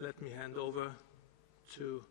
let me hand over to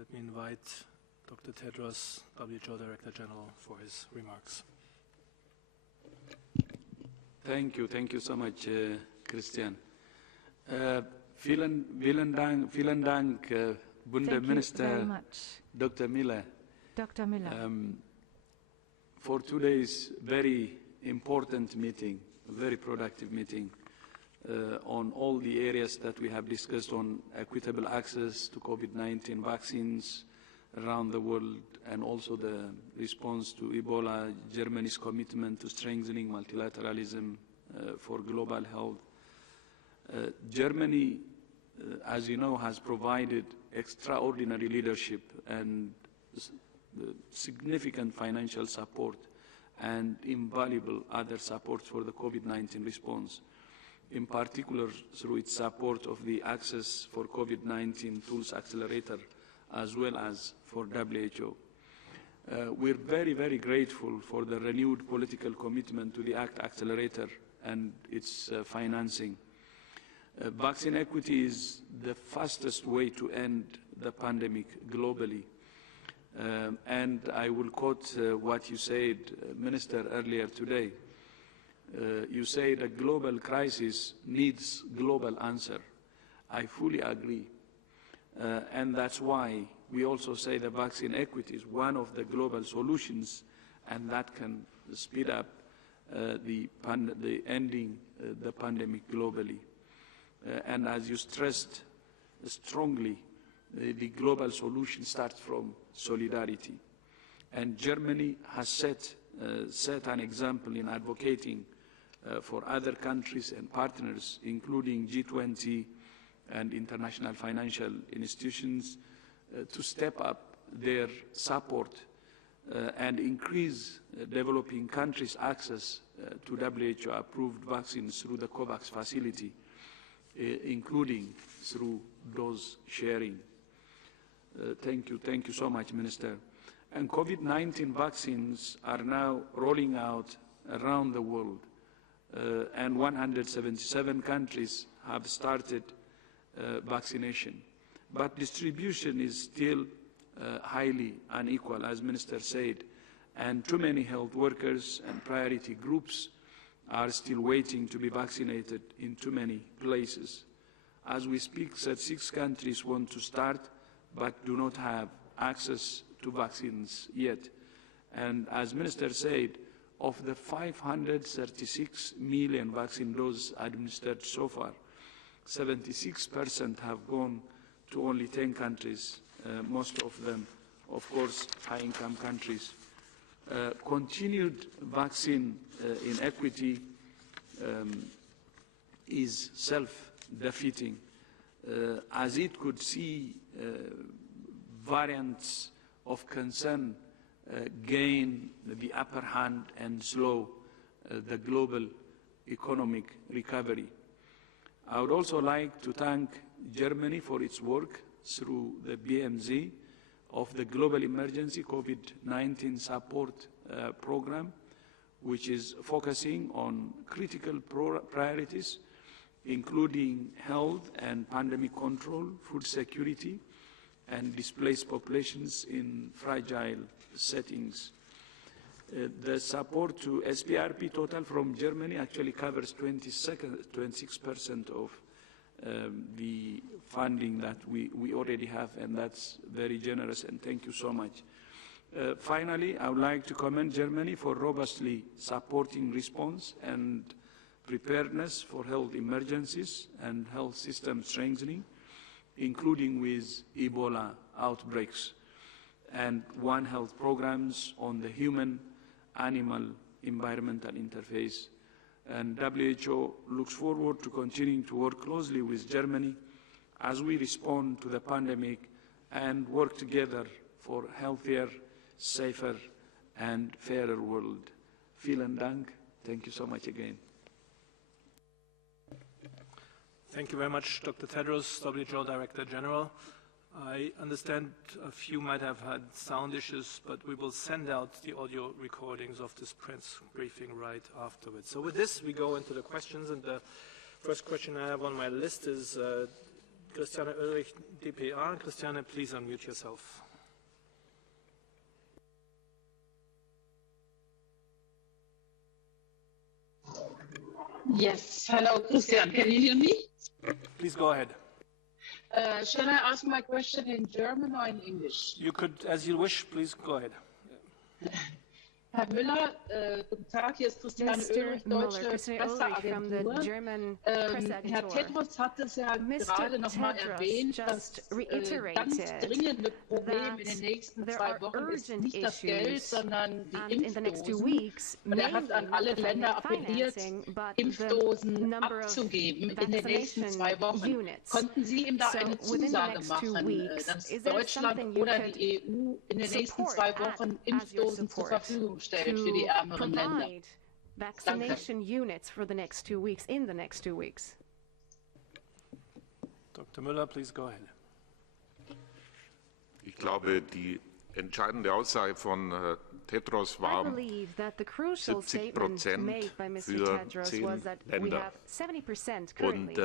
let me invite Dr. Tedros, WHO Director General, for his remarks. Thank you so much, Christian. Vielen Dank, Bundesminister Dr. Müller. Dr. Müller. For today's very important meeting, a very productive meeting, on all the areas that we have discussed on equitable access to COVID-19 vaccines around the world, and also the response to Ebola, Germany's commitment to strengthening multilateralism for global health. Germany, as you know, has provided extraordinary leadership and significant financial support and invaluable other support for the COVID-19 response, in particular through its support of the Access for COVID-19 Tools Accelerator, as well as for WHO. We're very, very grateful for the renewed political commitment to the ACT Accelerator and its financing. Vaccine equity is the fastest way to end the pandemic globally. And I will quote what you said, Minister, earlier today. You say the global crisis needs global answer. I fully agree. And that's why we also say the vaccine equity is one of the global solutions, and that can speed up the ending the pandemic globally. And as you stressed strongly, the global solution starts from solidarity. And Germany has set an example in advocating for other countries and partners, including G20 and international financial institutions, to step up their support and increase developing countries' access to WHO-approved vaccines through the COVAX facility, including through dose sharing. Thank you so much, Minister. And COVID-19 vaccines are now rolling out around the world, and 177 countries have started vaccination. But distribution is still highly unequal, as Minister said, and too many health workers and priority groups are still waiting to be vaccinated in too many places. As we speak, 36 countries want to start but do not have access to vaccines yet. And as Minister said, of the 536 million vaccine doses administered so far, 76% have gone to only 10 countries, most of them, of course, high-income countries. Continued vaccine inequity is self-defeating, as it could see variants of concern gain the upper hand and slow the global economic recovery. I would also like to thank Germany for its work through the BMZ of the Global Emergency COVID-19 Support Program, which is focusing on critical priorities, including health and pandemic control, food security, and displaced populations in fragile settings. The support to SPRP total from Germany actually covers 26% of the funding that we already have, and that's very generous, and thank you so much. Finally, I would like to commend Germany for robustly supporting response and preparedness for health emergencies and health system strengthening, including with Ebola outbreaks, and One Health programs on the human-animal environmental interface. And WHO looks forward to continuing to work closely with Germany as we respond to the pandemic and work together for a healthier, safer, and fairer world. Vielen Dank. Thank you so much again. Thank you very much, Dr. Tedros, WHO Director General. I understand a few might have had sound issues, but we will send out the audio recordings of this press briefing right afterwards. So with this, we go into the questions, and the first question I have on my list is Christiane Oelrich, DPA. Christiane, please unmute yourself. Yes, hello, Christian. Can you hear me? Please go ahead. Shall I ask my question in German or in English? You could, as you wish, please go ahead. Herr Müller, guten Tag, hier ist Christiane Oelrich, deutsche Presseagentur. Herr Tedros hat es ja gerade noch mal erwähnt, das ganz dringende Problem in den nächsten 2 Wochen ist nicht das Geld, sondern die Impfdosen. Und er hat an alle Länder appelliert, Impfdosen abzugeben in den nächsten 2 Wochen. Konnten Sie ihm da eine Zusage machen, dass Deutschland oder die EU in den nächsten 2 Wochen Impfdosen zur Verfügung stellt für die ärmeren Länder? Vaccination units for the next 2 weeks, in the next 2 weeks. Dr. Müller, please go ahead. Ich glaube, die entscheidende Aussage von Tedros war, 70% für 10 Länder. Und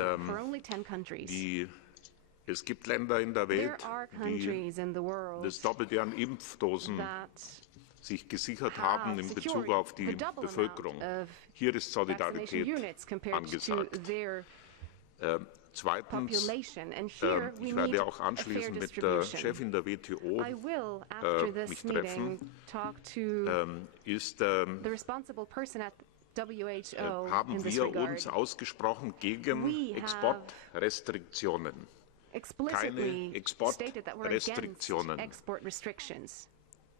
es gibt Länder in der Welt, die das Doppelte an Impfdosen sich gesichert haben in Bezug auf die Bevölkerung. Hier ist Solidarität angesagt. Zweitens, ich werde auch anschließend mit der Chefin der WTO mich treffen, haben wir uns ausgesprochen gegen Exportrestriktionen. Keine Exportrestriktionen,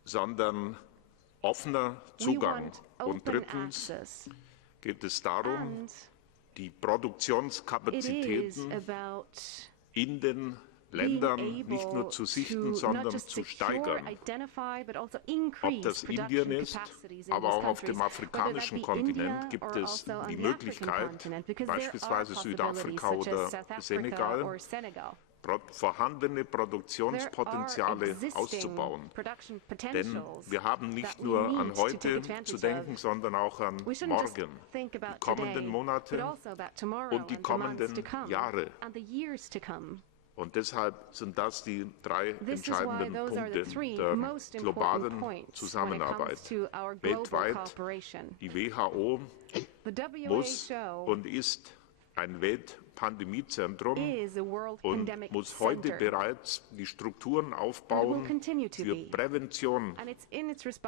sondern offener Zugang. Und drittens geht es darum, die Produktionskapazitäten in den Ländern nicht nur zu sichten, sondern zu steigern. Ob das Indien ist, aber auch auf dem afrikanischen Kontinent gibt es die Möglichkeit, beispielsweise Südafrika oder Senegal, vorhandene Produktionspotenziale auszubauen. Denn wir haben nicht nur an heute zu denken, sondern auch an morgen, die kommenden Monate und die kommenden Jahre. Und deshalb sind das die 3 entscheidenden Punkte der globalen Zusammenarbeit. Weltweit, die WHO muss und ist ein Weltpandemiezentrum und muss heute bereits die Strukturen aufbauen für Prävention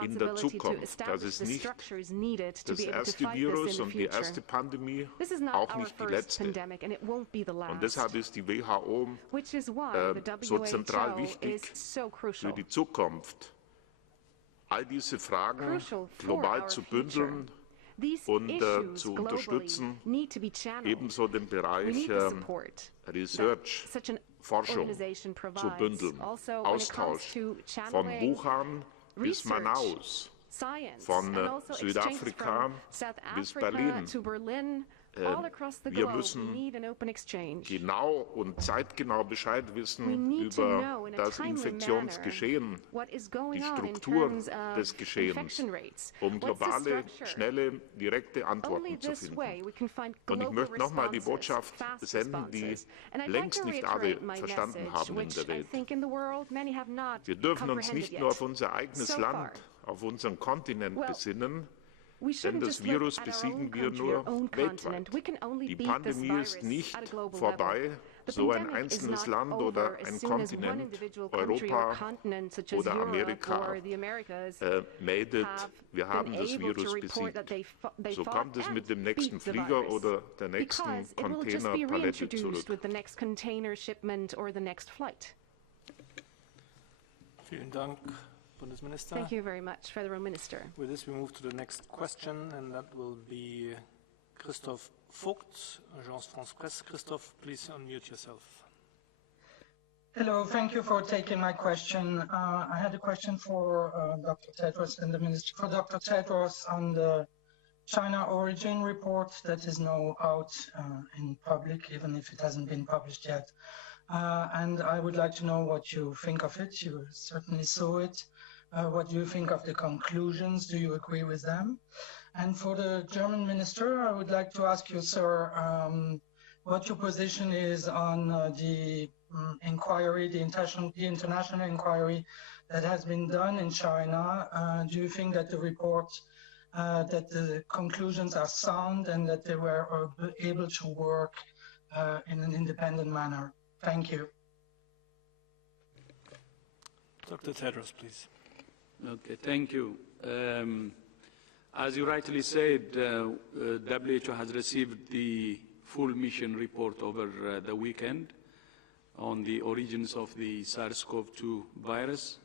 in der Zukunft. Das ist nicht das erste Virus und die erste Pandemie, auch nicht die letzte. Und deshalb ist die WHO so zentral wichtig für die Zukunft, all diese Fragen global zu bündeln und zu unterstützen, ebenso den Bereich Research, Forschung zu bündeln, Austausch von Wuhan bis Manaus, von Südafrika bis Berlin. Wir müssen genau und zeitgenau Bescheid wissen über das Infektionsgeschehen, die Struktur des Geschehens, um globale, schnelle, direkte Antworten zu finden. Und ich möchte nochmal die Botschaft senden, die längst nicht alle verstanden haben in der Welt. Wir dürfen uns nicht nur auf unser eigenes Land, auf unseren Kontinent besinnen, denn das Virus besiegen wir nur weltweit. Die Pandemie ist nicht vorbei, so ein einzelnes Land oder ein Kontinent, Europa oder Amerika, meldet, wir haben das Virus besiegt. So kommt es mit dem nächsten Flieger oder der nächsten Containerpalette zurück. Vielen Dank, Bundesminister. Thank you very much, Federal Minister. With this, we move to the next question, and that will be Christoph Vogt, Agence France Presse. Christoph, please unmute yourself. Hello, thank you for taking my question. I had a question for Dr. Tedros and the Minister. For Dr. Tedros on the China origin report that is now out in public, even if it hasn't been published yet. And I would like to know what you think of it. You certainly saw it. What do you think of the conclusions? Do you agree with them? And for the German minister, I would like to ask you, sir, what your position is on the inquiry, the international inquiry that has been done in China. Do you think that the report, that the conclusions are sound and that they were able to work in an independent manner? Thank you. Dr. Tedros, please. Okay, thank you. As you rightly said, WHO has received the full mission report over the weekend on the origins of the SARS-CoV-2 virus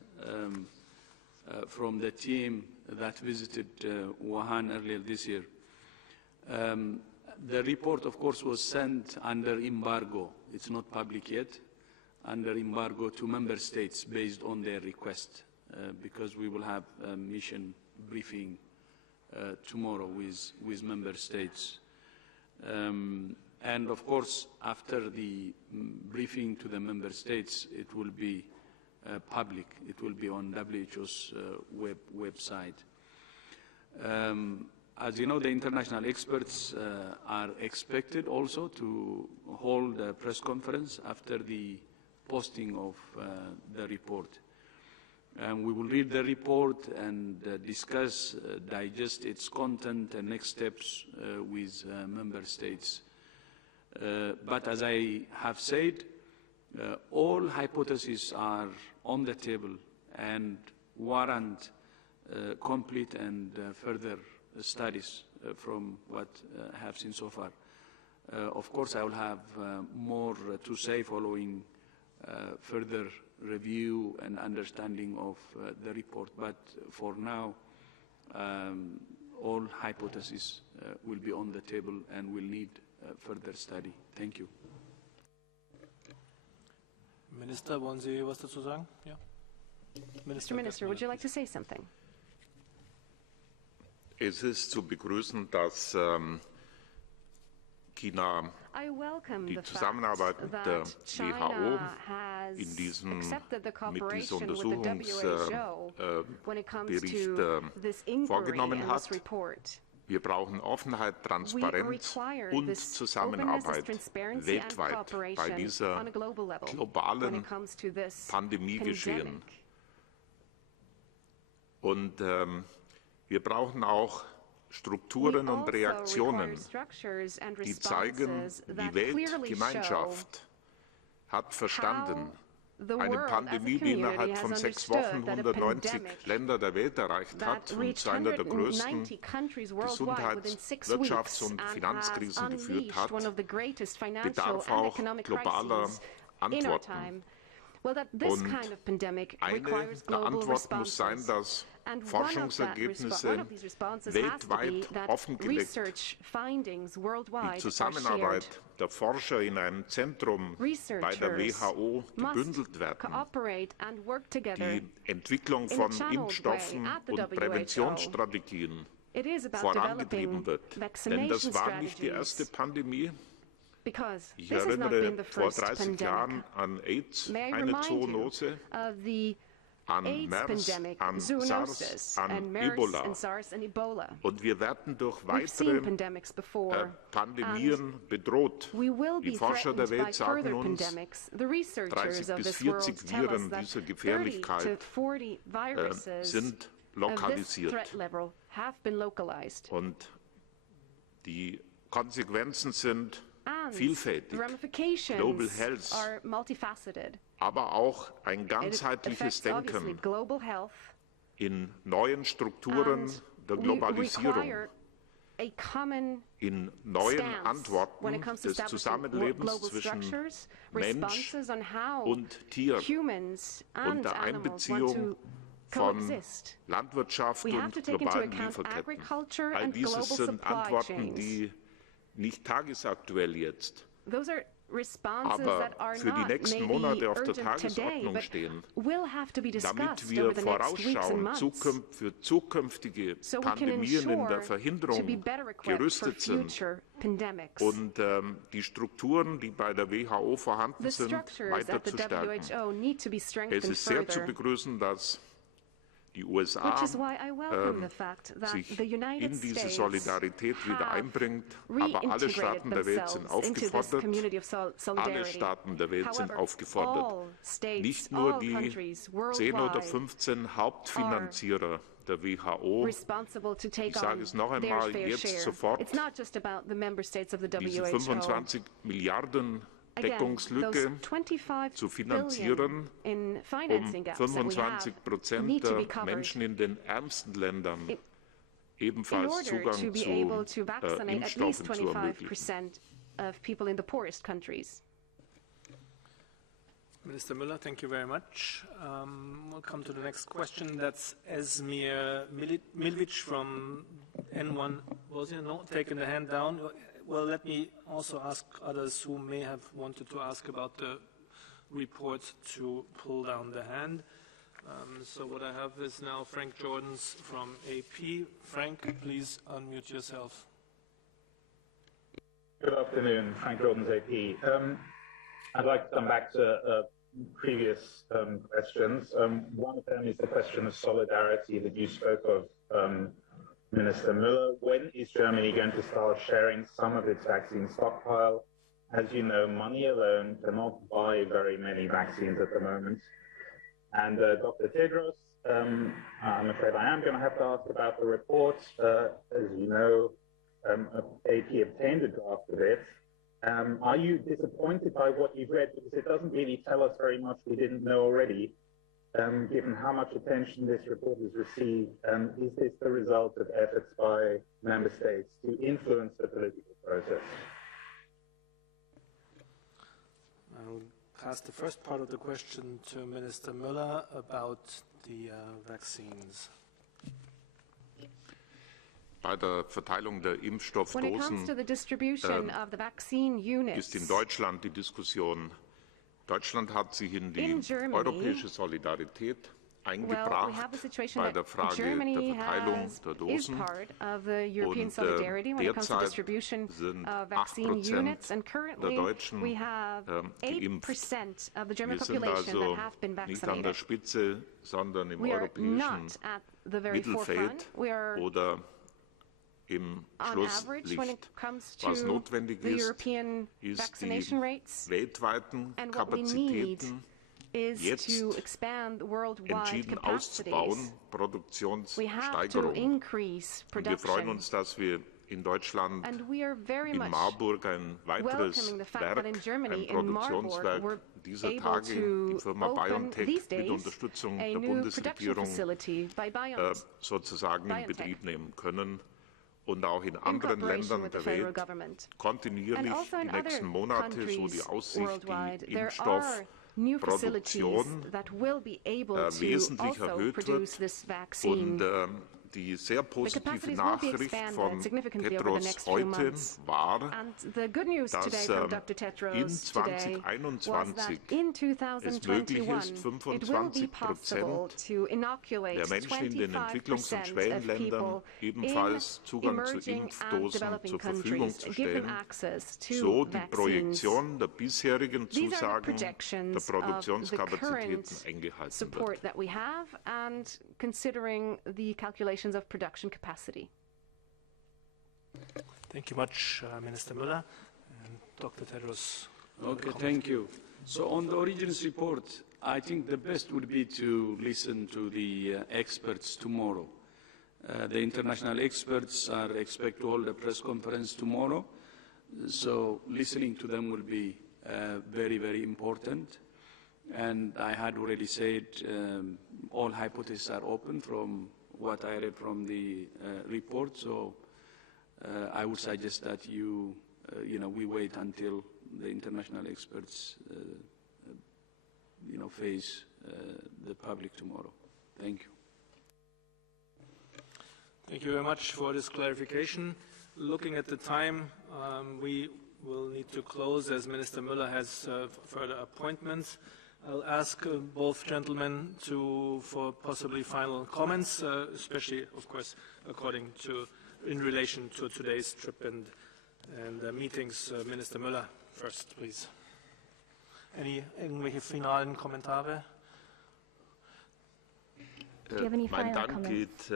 from the team that visited Wuhan earlier this year. The report, of course, was sent under embargo. It's not public yet, under embargo to member states based on their request, because we will have a mission briefing tomorrow with member states. And of course, after the briefing to the member states, it will be public. It will be on WHO's website. As you know, the international experts are expected also to hold a press conference after the posting of the report. We will read the report and discuss, digest its content and next steps with member states. But as I have said, all hypotheses are on the table and warrant complete and further studies from what I have seen so far. Of course, I will have more to say following further review and understanding of the report, but for now, all hypotheses will be on the table and will need further study. Thank you. Minister, wollen Sie was dazu sagen? Ja. Mr. Minister, would you like to say something? Es ist zu begrüßen, dass China die Zusammenarbeit mit der WHO mit diesem Untersuchungsbericht vorgenommen hat. Wir brauchen Offenheit, Transparenz und Zusammenarbeit weltweit bei dieser globalen Pandemiegeschehen. Und wir brauchen auch Strukturen und Reaktionen, die zeigen, die Weltgemeinschaft hat verstanden, eine Pandemie, die innerhalb von 6 Wochen 190 Länder der Welt erreicht hat und zu einer der größten Gesundheits-, Wirtschafts- und Finanzkrisen geführt hat, bedarf auch globaler Antworten. Und eine der Antworten muss sein, dass Forschungsergebnisse weltweit offengelegt, die Zusammenarbeit der Forscher in einem Zentrum bei der WHO gebündelt werden, die Entwicklung von Impfstoffen und Präventionsstrategien vorangetrieben wird. Denn das war nicht die erste Pandemie. Ich erinnere vor 30 Jahren an AIDS, eine Zoonose, an MERS, an SARS, an Ebola. Und wir werden durch weitere Pandemien bedroht. Die Forscher der Welt sagen uns, 30 bis 40 Viren dieser Gefährlichkeit sind lokalisiert. Und die Konsequenzen sind vielfältig. Global Health, aber auch ein ganzheitliches Denken in neuen Strukturen der Globalisierung, in neuen Antworten des Zusammenlebens zwischen Mensch und Tier und der Einbeziehung von Landwirtschaft und globalen Lieferketten. All dieses sind Antworten, die nicht tagesaktuell jetzt, aber für die nächsten Monate auf der Tagesordnung stehen, damit wir vorausschauen, für zukünftige Pandemien in der Verhinderung gerüstet sind und die Strukturen, die bei der WHO vorhanden sind, weiter zu stärken. Es ist sehr zu begrüßen, dass die USA sich in diese Solidarität wieder einbringt, aber alle Staaten der Welt sind aufgefordert, alle Staaten der Welt sind aufgefordert, nicht nur die 10 oder 15 Hauptfinanzierer der WHO, ich sage es noch einmal, jetzt sofort, diese 25 Milliarden Deckungslücke zu finanzieren, um 25% der Menschen in den ärmsten Ländern ebenfalls Zugang zu Impfstoffen zu ermöglichen. Minister Müller, thank you very much. We'll come to the next question. That's Esmir Milvic from N1. Was you not taking the hand down? Well, let me also ask others who may have wanted to ask about the report to pull down the hand. So what I have is now Frank Jordans from AP. Frank, please unmute yourself. Good afternoon, Frank Jordans, AP. I'd like to come back to previous questions. One of them is the question of solidarity that you spoke of, Minister Müller. When is Germany going to start sharing some of its vaccine stockpile? As you know, money alone cannot buy very many vaccines at the moment. And Dr. Tedros, I'm afraid I am going to have to ask about the report. As you know, AP obtained a draft of it. Are you disappointed by what you've read? Because it doesn't really tell us very much we didn't know already. Given how much attention this report has received, is this the result of efforts by member states to influence the political process? I'll pass the first part of the question to Minister Müller about the vaccines. Bei der Verteilung der Impfstoffdosen ist in Deutschland die Diskussion. Deutschland hat sich in die europäische Solidarität eingebracht bei der Frage der Verteilung der Dosen. Und derzeit sind 8% der Deutschen geimpft. Wir sind also nicht an der Spitze, sondern im europäischen Mittelfeld oder im Schlusslicht. Was notwendig ist, ist die weltweiten Kapazitäten jetzt entschieden auszubauen, Produktionssteigerung. Und wir freuen uns, dass wir in Deutschland in Marburg ein weiteres Werk, ein Produktionswerk dieser Tage, die Firma BioNTech mit Unterstützung der Bundesregierung sozusagen in Betrieb nehmen können. Und auch in anderen Ländern der Welt kontinuierlich die nächsten Monate, so die Aussicht, die Impfstoffproduktion wesentlich erhöht wird. Und die sehr positive Nachricht von Tedros heute war, dass in 2021 es möglich ist, 25% der Menschen in den Entwicklungs- und Schwellenländern ebenfalls Zugang zu Impfdosen zur Verfügung zu stellen, so die Projektion der bisherigen Zusagen der Produktionskapazitäten eingehalten wird. Of production capacity. Thank you much, Minister Müller. And Dr. Tedros. Okay, thank you. So on the Origins report, I think the best would be to listen to the experts tomorrow. The international experts are expected to hold a press conference tomorrow, so listening to them will be very, very important. And I had already said all hypotheses are open from what I read from the report, so I would suggest that we wait until the international experts, face the public tomorrow. Thank you. Thank you very much for this clarification. Looking at the time, we will need to close as Minister Müller has further appointments. I'll ask both gentlemen for possibly final comments, especially, of course, in relation to today's trip and meetings. Minister Müller, first, please. Irgendwelche finalen Kommentare? Do you have any Mein final Dank comments? geht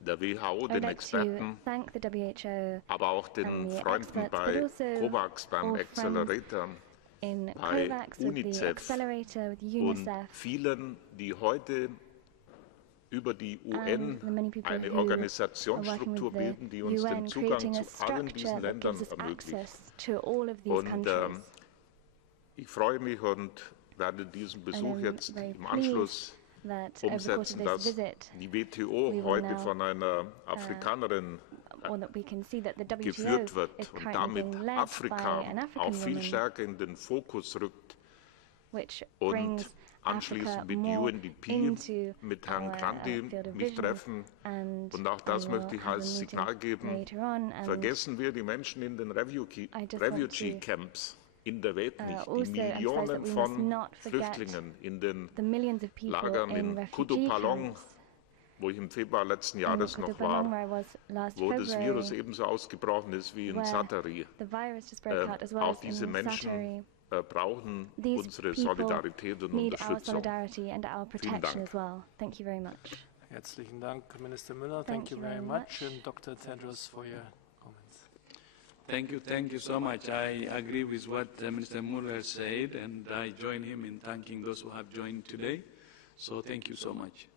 der WHO, I'd den like to Experten, thank the WHO aber auch den the Freunden experts, bei but also COVAX, beim all Accelerator, in bei COVAX, with the UNICEF Accelerator, with und UNICEF, vielen, die heute über die UN and the many people eine who Organisationsstruktur are working with bilden, die the uns den UN, Zugang creating a zu allen diesen structure that Ländern gives us ermöglicht. access to all of these Und countries. ich freue mich und werde diesen Besuch I'm jetzt very im Anschluss that over the course umsetzen, of this dass visit, die WTO we will heute now, von einer Afrikanerin or that we can see that the WTO geführt wird is und currently damit being led Afrika by an auch African viel woman, stärker in den Fokus rückt which und brings anschließend Africa mit more UNDP, into mit Herrn our Grandi field of mich vision, treffen. and Und auch das we will möchte ich have a als meeting Signal geben. later on, and Vergessen wir die Menschen in den Refugee Camps in der Welt nicht. also Die emphasize Millionen that we must von not forget Flüchtlingen in den the millions of people Lagern in in refugee Kutupalong, camps. wo ich im Februar letzten In Jahres noch Kutupalong, war, where I was last wo das February, Virus ebenso ausgebrochen ist wie in where Satari. the virus just broke out as well Auch as in diese Menschen Satari. brauchen These unsere people Solidarität und need our Unterstützung. solidarity and our protection as well. Thank you very much. Herzlichen Dank, Minister Müller. Thank Thank you you very very much. much. And Dr. Tedros for your comments. Thank you so much. I agree with what Minister Müller said, and I join him in thanking those who have joined today. So thank you so much.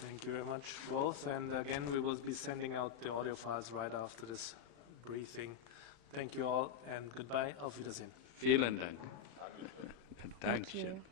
Thank you very much, both. And again, we will be sending out the audio files right after this briefing. Thank you all, and goodbye. Auf Wiedersehen. Vielen Dank. Thank Dankeschön. you.